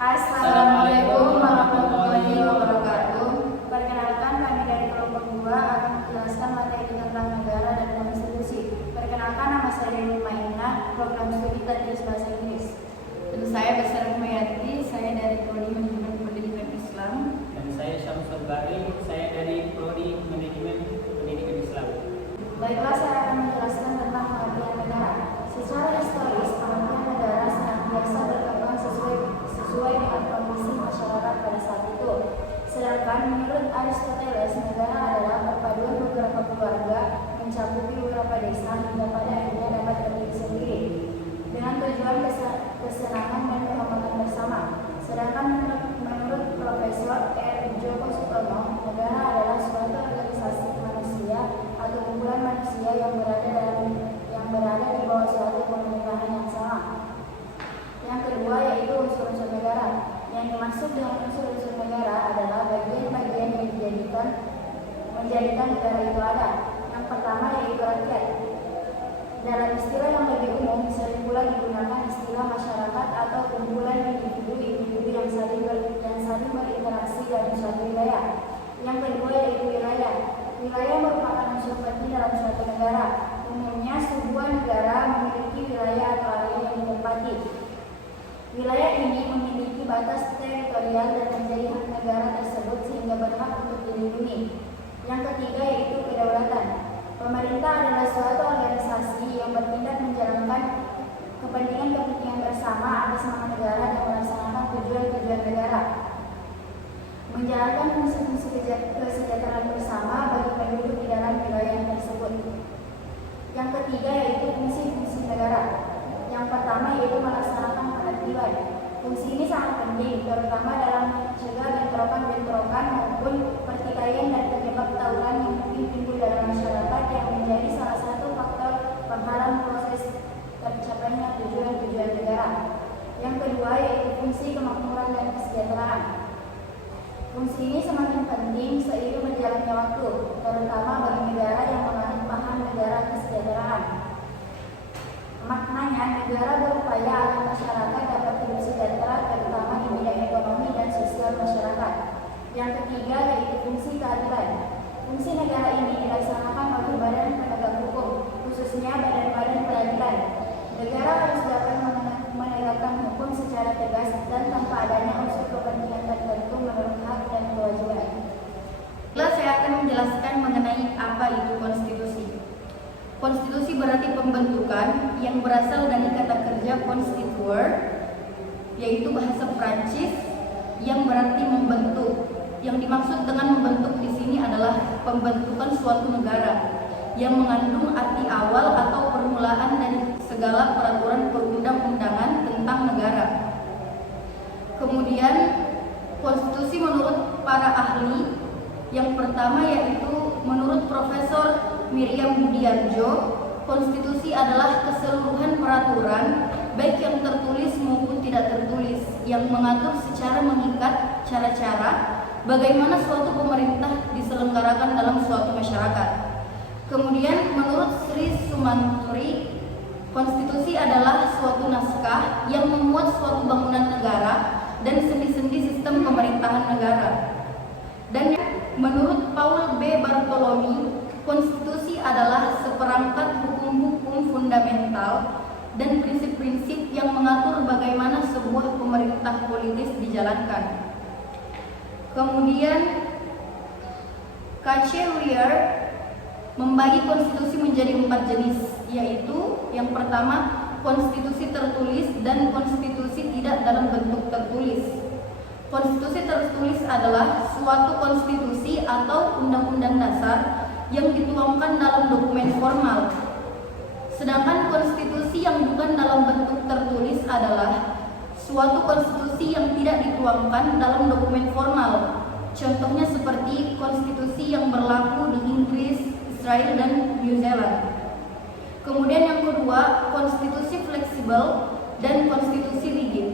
Assalamualaikum warahmatullahi wabarakatuh. Perkenalkan, kami dari kelompok 2 akan menjelaskan materi tentang negara dan konstitusi. Perkenalkan, nama saya Dewi Mainah, program studi Tadris Bahasa Inggris. Dan saya Besar Mayati, saya dari Prodi Manajemen Pendidikan Islam. Dan saya Syamsul Bari, saya dari Prodi Manajemen Pendidikan Islam. Baiklah, saya akan menjelaskan tentang pengertian negara. Secara historis, pengertian negara senantiasa berkembang sesuai dengan kondisi masyarakat pada saat itu. Sedangkan menurut Aristoteles, negara adalah perpaduan beberapa keluarga mencakupi beberapa desa hingga pada akhirnya dapat berdiri sendiri dengan tujuan kesenangan dan pengembangan bersama. Sedangkan menurut Profesor R. Joko Sutomo, negara adalah suatu organisasi manusia atau kumpulan manusia yang berada di bawah suatu pemerintahan yang sama. Yang kedua yaitu unsur-unsur negara. Yang dimaksud dengan unsur-unsur negara adalah bagian-bagian yang menjadikan negara itu ada. Yang pertama yaitu rakyat. Dalam istilah yang lebih umum bisa pula digunakan istilah masyarakat atau kumpulan individu-individu yang saling berinteraksi dalam suatu wilayah. Yang kedua yaitu wilayah. Wilayah merupakan unsur penting dalam suatu negara. Umumnya sebuah negara memiliki wilayah atau area yang ditempati. Wilayah ini memiliki batas teritorial dan menjadi hak negara tersebut sehingga berhak untuk dilindungi. Yang ketiga yaitu kedaulatan. Pemerintah adalah suatu organisasi yang bertindak menjalankan kepentingan bersama atas nama negara dan melaksanakan tujuan-tujuan negara. Menjalankan fungsi-fungsi kesejahteraan bersama bagi penduduk di dalam wilayah tersebut. Yang ketiga yaitu fungsi-fungsi negara. Yang pertama yaitu melaksanakan keadilan. Fungsi ini sangat penting, terutama dalam mencegah bentrokan-bentrokan maupun pertikaian dan penyebab tawuran yang mungkin timbul dalam masyarakat yang menjadi salah satu faktor penghalang proses tercapainya tujuan-tujuan negara. Yang kedua yaitu fungsi kemakmuran dan kesejahteraan. Fungsi ini semakin penting seiring berjalannya waktu, terutama bagi negara yang menganut paham negara kesejahteraan. Maknanya, negara berupaya agar masyarakat dapat hidup sejahtera, terutama di bidang ekonomi dan sosial masyarakat. Yang ketiga yaitu fungsi keadilan. Fungsi negara ini dilaksanakan oleh badan penegak hukum, khususnya badan-badan peradilan. Negara harus dapat menegakkan hukum secara tegas dan tanpa adanya unsur kepentingan tertentu menurut hak dan kewajiban. Setelah saya akan menjelaskan mengenai apa itu konstitusi. Konstitusi berarti pembentukan yang berasal dari kata kerja constituer, yaitu bahasa Prancis yang berarti membentuk. Yang dimaksud dengan membentuk di sini adalah pembentukan suatu negara yang mengandung arti awal atau permulaan dari segala peraturan perundang-undangan tentang negara. Kemudian konstitusi menurut para ahli, yang pertama yaitu menurut Profesor Miriam Budiarjo, konstitusi adalah keseluruhan peraturan baik yang tertulis maupun tidak tertulis yang mengatur secara mengikat cara-cara bagaimana suatu pemerintah diselenggarakan dalam suatu masyarakat. Kemudian menurut Sri Sumantri, konstitusi adalah suatu naskah yang memuat suatu bangunan negara dan sendi-sendi sistem pemerintahan negara. Dan menurut Paul B. Bartolomei, konstitusi adalah seperangkat hukum-hukum fundamental dan prinsip-prinsip yang mengatur bagaimana sebuah pemerintah politis dijalankan. Kemudian K.C. Weir membagi konstitusi menjadi 4 jenis, yaitu yang pertama konstitusi tertulis dan konstitusi tidak dalam bentuk tertulis. Konstitusi tertulis adalah suatu konstitusi atau undang-undang dasar yang dituangkan dalam dokumen formal. Sedangkan konstitusi yang bukan dalam bentuk tertulis adalah suatu konstitusi yang tidak dituangkan dalam dokumen formal. Contohnya seperti konstitusi yang berlaku di Inggris, Israel, dan New Zealand. Kemudian yang kedua, konstitusi fleksibel dan konstitusi rigid.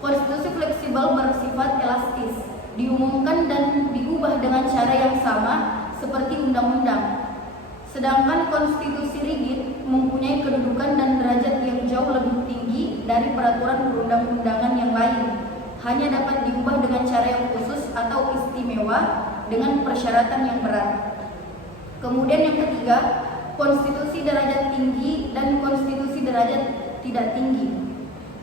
Konstitusi fleksibel bersifat elastis, diumumkan dan diubah dengan cara yang sama seperti undang-undang. Sedangkan konstitusi rigid mempunyai kedudukan dan derajat yang jauh lebih tinggi dari peraturan perundang-undangan yang lain. hanya dapat diubah dengan cara yang khusus atau istimewa dengan persyaratan yang berat. Kemudian yang ketiga, konstitusi derajat tinggi dan konstitusi derajat tidak tinggi.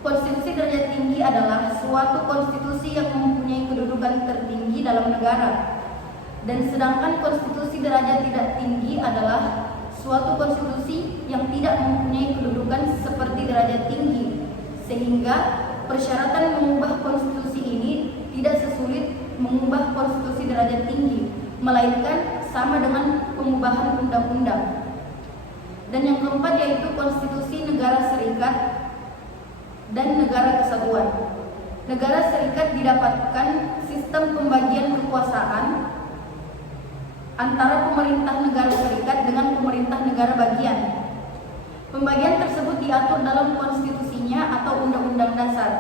Konstitusi derajat tinggi adalah suatu konstitusi yang mempunyai kedudukan tertinggi dalam negara. Dan sedangkan konstitusi derajat tidak tinggi adalah suatu konstitusi yang tidak mempunyai kedudukan seperti derajat tinggi, sehingga persyaratan mengubah konstitusi ini tidak sesulit mengubah konstitusi derajat tinggi, melainkan sama dengan pengubahan undang-undang. Dan yang keempat yaitu konstitusi negara serikat dan negara kesatuan. Negara serikat didapatkan sistem pembagian kekuasaan antara pemerintah negara serikat dengan pemerintah negara bagian. Pembagian tersebut diatur dalam konstitusinya atau undang-undang dasar.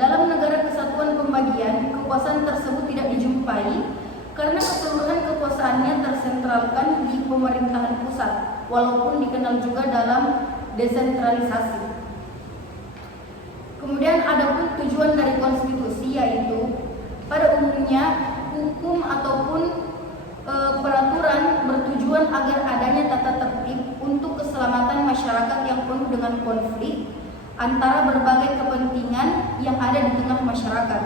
Dalam negara kesatuan pembagian, kekuasaan tersebut tidak dijumpai karena keseluruhan kekuasaannya tersentralkan di pemerintahan pusat, walaupun dikenal juga dalam desentralisasi. Kemudian adapun tujuan dari konstitusi yaitu pada umumnya hukum ataupun peraturan bertujuan agar adanya tata tertib untuk keselamatan masyarakat yang penuh dengan konflik antara berbagai kepentingan yang ada di tengah masyarakat.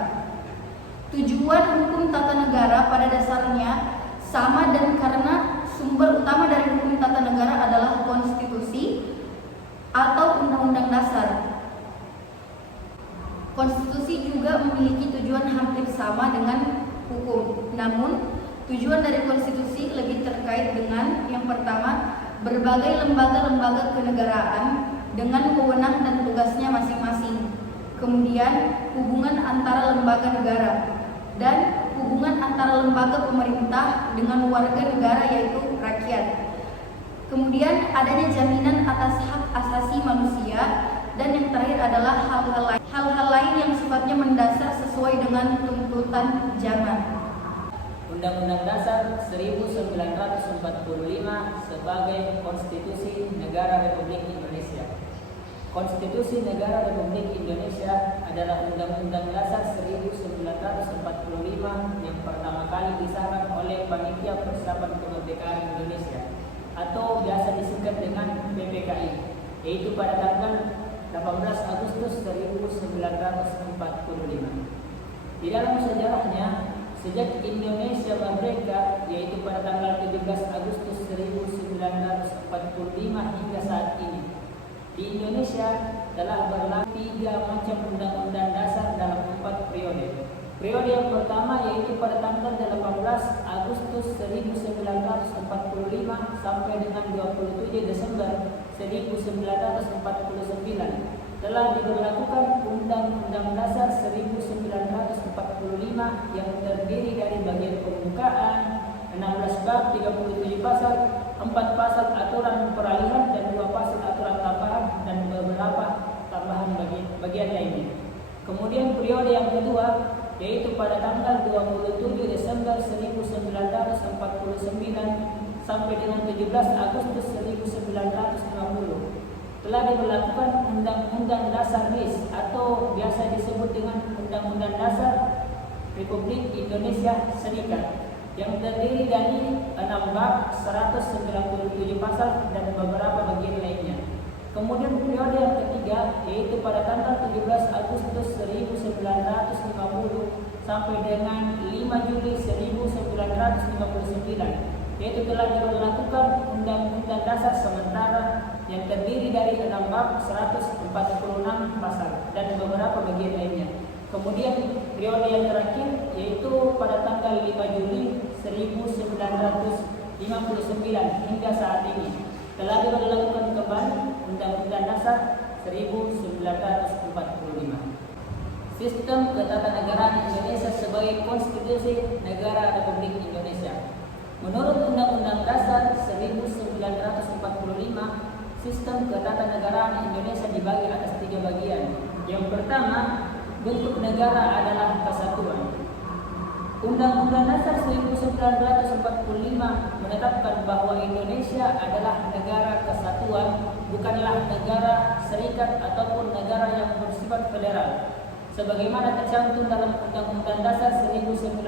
Tujuan hukum tata negara pada dasarnya sama dan karena sumber utama dari hukum tata negara adalah konstitusi atau undang-undang dasar. Konstitusi juga memiliki tujuan hampir sama dengan hukum. Namun, tujuan dari konstitusi lebih terkait dengan yang pertama, berbagai lembaga-lembaga kenegaraan dengan wewenang dan tugasnya masing-masing. Kemudian, hubungan antara lembaga negara dan hubungan antara lembaga pemerintah dengan warga negara yaitu rakyat. Kemudian, adanya jaminan atas hak asasi manusia. Dan yang terakhir adalah hal-hal lain yang sifatnya mendasar sesuai dengan tuntutan zaman. Undang-Undang Dasar 1945 sebagai Konstitusi Negara Republik Indonesia. Konstitusi Negara Republik Indonesia adalah Undang-Undang Dasar 1945 yang pertama kali disahkan oleh Panitia Persiapan Kemerdekaan Indonesia atau biasa disingkat dengan PPKI, yaitu pada tanggal 18 Agustus 1945. Di dalam sejarahnya, sejak Indonesia merdeka, yaitu pada tanggal 17 Agustus 1945 hingga saat ini, di Indonesia telah berlaku 3 macam undang-undang dasar dalam 4 periode. Periode yang pertama yaitu pada tanggal 18 Agustus 1945 sampai dengan 27 Desember 1949 telah diberlakukan Undang-Undang Dasar 1945 yang terdiri dari bagian pembukaan, 16 bab, 37 pasal, 4 pasal aturan peralihan dan 2 pasal aturan tambahan dan beberapa tambahan bagian lainnya. Kemudian periode yang kedua yaitu pada tanggal 27 Desember 1949 sampai dengan 17 Agustus 1950 telah diberlakukan Undang-Undang Dasar RIS atau biasa disebut dengan Undang-Undang Dasar Republik Indonesia Serikat yang terdiri dari 6 bab, 197 pasal dan beberapa bagian lainnya. Kemudian periode yang ketiga yaitu pada tanggal 17 Agustus 1950 sampai dengan 5 Juli 1959 yaitu telah diberlakukan Undang-Undang Dasar sementara yang terdiri dari 6 bab, 146 pasal dan beberapa bagian lainnya. Kemudian periode yang terakhir yaitu pada tanggal 5 Juli 1959 hingga saat ini telah diberlakukan kembali Undang-Undang Dasar 1945. Sistem Ketatanegaraan Indonesia sebagai Konstitusi Negara Republik Indonesia. Menurut Undang-Undang Dasar 1945, sistem ketatanegaraan Indonesia dibagi atas 3 bagian. Yang pertama, bentuk negara adalah kesatuan. Undang-Undang Dasar 1945 menetapkan bahwa Indonesia adalah negara kesatuan, bukanlah negara serikat ataupun negara yang bersifat federal. sebagaimana tercantum dalam Undang-Undang Dasar 1945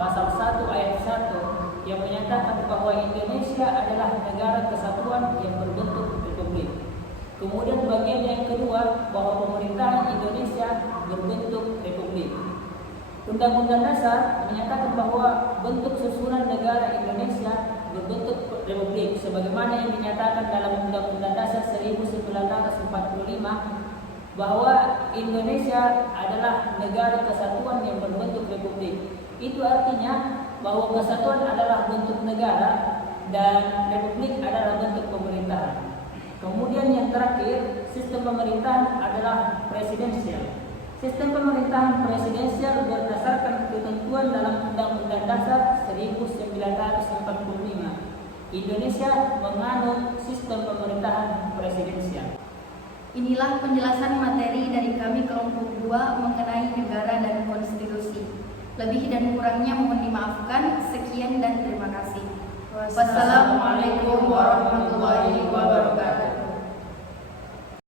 Pasal 1 Ayat 1 yang menyatakan bahwa Indonesia adalah negara kesatuan yang berbentuk republik. Kemudian bagian yang kedua, bahwa pemerintahan Indonesia berbentuk republik. Undang-Undang Dasar menyatakan bahwa bentuk susunan negara Indonesia berbentuk republik sebagaimana yang dinyatakan dalam Undang-Undang Dasar 1945 bahwa Indonesia adalah negara kesatuan yang berbentuk republik. Itu artinya bahwa kesatuan adalah bentuk negara dan republik adalah bentuk pemerintahan. Kemudian yang terakhir, sistem pemerintahan adalah presidensial. Sistem pemerintahan presidensial berdasarkan ketentuan dalam Undang-Undang Dasar 1945. Indonesia menganut sistem pemerintahan presidensial. Inilah penjelasan materi dari kami kelompok 2 mengenai negara dan konstitusi. Lebih dan kurangnya mohon dimaafkan. Sekian dan terima kasih. Wassalamualaikum warahmatullahi wabarakatuh.